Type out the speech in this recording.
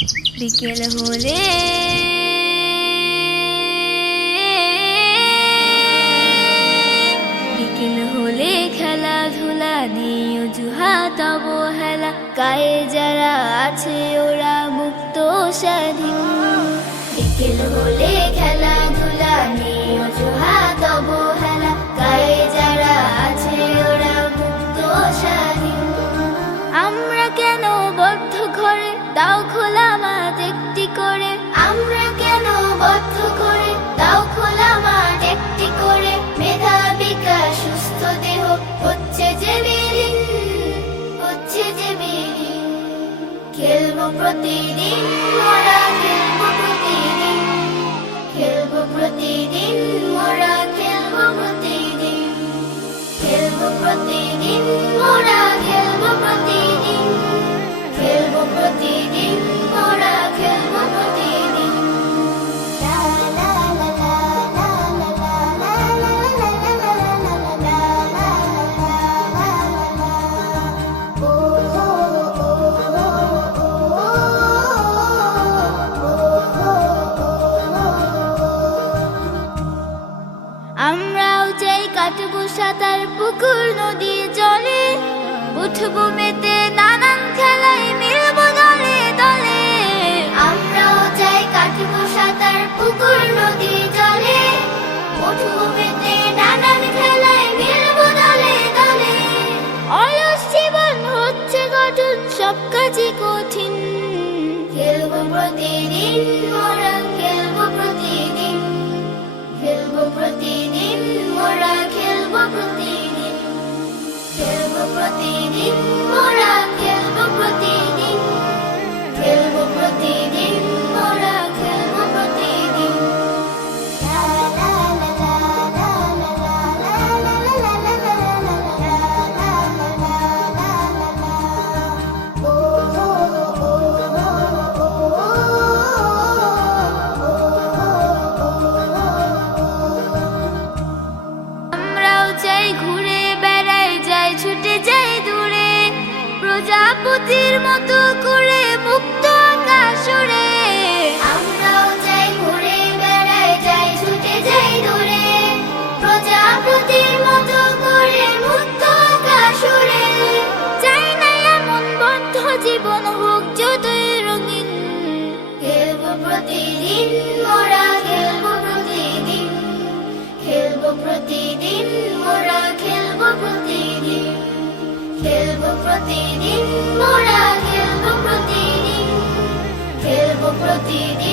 বিকেল হলে খেলাধুলা নিয়ে অজুহাত অবহেলা, গায়ে যারা আছে ওরা মুক্ত স্বাধীন। বিকেল হলে খেলাধুলা নিয়ে অজুহাত অবহেলা, গায়ে যারা আছে ওরা মুক্ত স্বাধীন। আমরা কেন বদ্ধ ঘরে, দাও খোলা মাঠ একটি করে। আমরা কেন বদ্ধ ঘরে, দাও খোলা মাঠ একটি করে। মেধা বিকাশ সুস্থ দেহ হচ্ছে যে বিলীন, হচ্ছে যে বিলীন। খেলবো প্রতিদিন মোরা, খেলবো প্রতিদিন, খেলবো প্রতিদিন মোরা, খেলবো প্রতিদিন, খেলবো প্রতিদিন মোরা, খেলবো প্রতিদিন, খেলবো প্রতিদিন মোরা, খেলবো প্রতিদিন। আমরাও চাই কাটবো সাঁতার পুকুর নদী জলে, উঠবো মেতে নানান খেলায় মিলবো দলে দলে। আমরাও চাই কাটবো সাঁতার পুকুর নদী জলে, উঠবো মেতে নানান খেলায় মিলবো দলে দলে। অলস জীবন হচ্ছে গঠন, সব কাজই কঠিন। খেলবো প্রতিদিন মোরা, খেলবো প্রতিদিন, খেলবো প্রতিদিন মোরা, খেলবো প্রতিদিন, খেলবো প্রতিদিন মোরা, খেলবো প্রতিদিন, খেলবো প্রতিদিন মোরা, খেলবো প্রতিদিন। ঘুরে বেড়াই যাই, ছুটে যাই দূরে, প্রজাপতির মতো করে মুক্ত আকাশ উড়ে। আমরাও যাই ঘুরে বেড়াই যাই, ছুটে যাই দূরে, প্রজাপতির মতো করে মুক্ত আকাশ উড়ে। চাই না এমন বদ্ধ জীবন হোক যতই রঙিন। খেলবো প্রতিদিন মোরা, খেলবো প্রতিদিন, খেলবো প্রতিদিন মোরা, খেলবো প্রতিদিন, খেলবো প্রতিদিন মোরা, খেলবো প্রতিদিন, খেলবো প্রতিদিন।